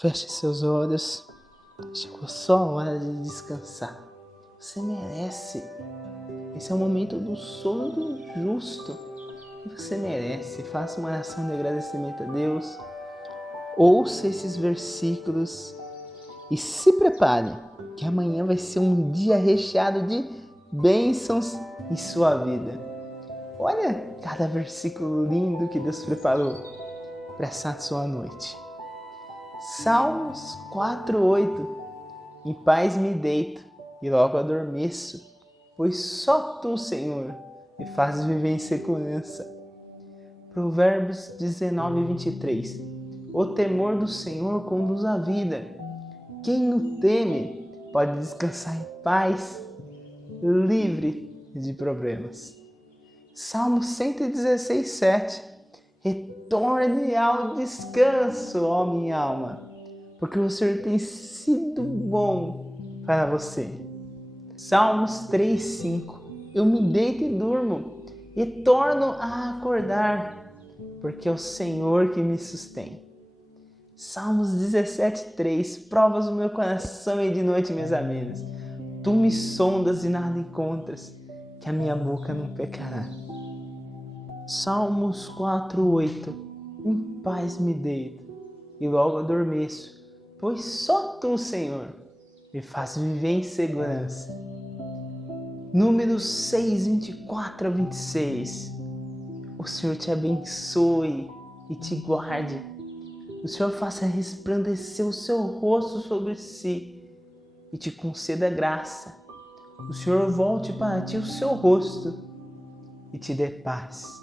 Feche seus olhos. Chegou só a hora de descansar. Você merece. Esse é o momento do sono do justo. Você merece. Faça uma oração de agradecimento a Deus. Ouça esses versículos e se prepare, que amanhã vai ser um dia recheado de bênçãos em sua vida. Olha cada versículo lindo que Deus preparou para essa sua noite. Salmos 4:8. Em paz me deito e logo adormeço, pois só Tu, Senhor, me fazes viver em segurança. Provérbios 19:23. O temor do Senhor conduz à vida. Quem o teme pode descansar em paz, livre de problemas. Salmo 116:7. Retorne ao descanso, ó minha alma, porque o Senhor tem sido bom para você. Salmos 3:5. Eu me deito e durmo, e torno a acordar, porque é o Senhor que me sustém. Salmos 17:3. Provas o meu coração e de noite me examinas. Tu me sondas e nada encontras, que a minha boca não pecará. Salmos 4:8. Em paz me deito e logo adormeço, pois só Tu, Senhor, me faz viver em segurança. Números 6:24-26. O Senhor te abençoe e te guarde. O Senhor faça resplandecer o seu rosto sobre si e te conceda graça. O Senhor volte para ti o seu rosto e te dê paz.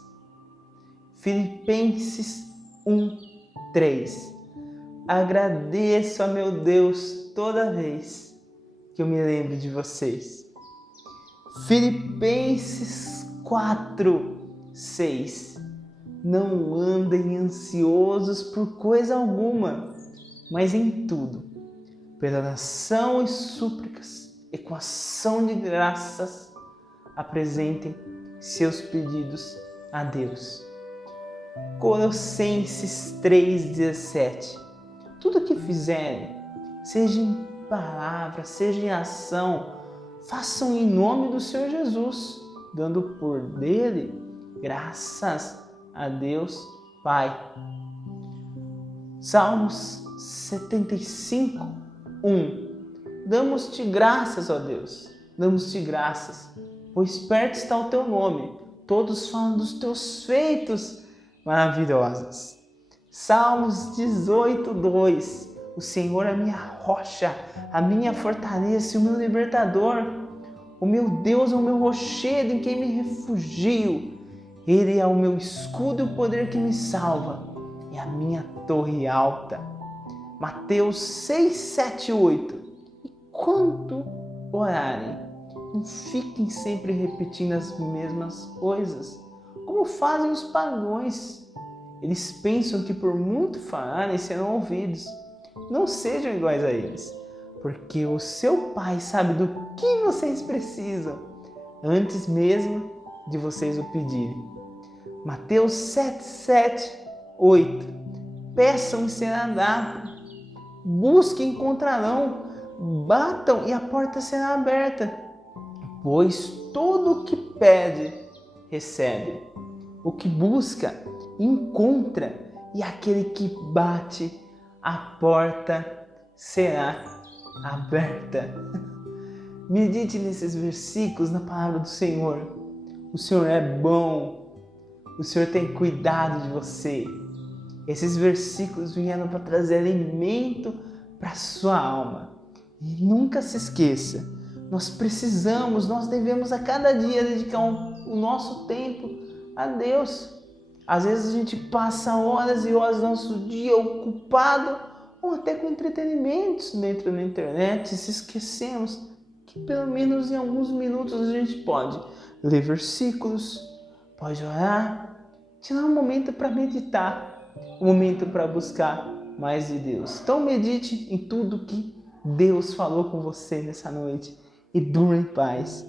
Filipenses 1:3. Agradeço a meu Deus toda vez que eu me lembro de vocês. Filipenses 4:6. Não andem ansiosos por coisa alguma, mas em tudo, pela oração e súplicas e com ação de graças, apresentem seus pedidos a Deus. Colossenses 3:17. Tudo que fizerem, seja em palavra, seja em ação, façam em nome do Senhor Jesus, dando por dele graças a Deus Pai. Salmos 75:1. Damos-te graças, ó Deus, damos-te graças, pois perto está o teu nome, todos falam dos teus feitos maravilhosos. Salmos 18:2. O Senhor é a minha rocha, a minha fortaleza e o meu libertador. O meu Deus é o meu rochedo em quem me refugio. Ele é o meu escudo e o poder que me salva, e a minha torre alta. Mateus 6:7-8. E quando orarem, não fiquem sempre repetindo as mesmas coisas, como fazem os pagãos. Eles pensam que por muito falarem serão ouvidos. Não sejam iguais a eles, porque o seu Pai sabe do que vocês precisam, antes mesmo de vocês o pedirem. Mateus 7:7-8. Peçam e será dado, busquem e encontrarão, batam e a porta será aberta, pois todo o que pede, recebe. O que busca, encontra, e aquele que bate, a porta será aberta. Medite nesses versículos, na palavra do Senhor. O Senhor é bom, o Senhor tem cuidado de você. Esses versículos vieram para trazer alimento para a sua alma. E nunca se esqueça, nós devemos a cada dia dedicar o nosso tempo a Deus. Às vezes a gente passa horas e horas do nosso dia ocupado ou até com entretenimentos dentro da internet e se esquecemos que pelo menos em alguns minutos a gente pode ler versículos, pode orar, tirar um momento para meditar, um momento para buscar mais de Deus. Então medite em tudo que Deus falou com você nessa noite e durma em paz.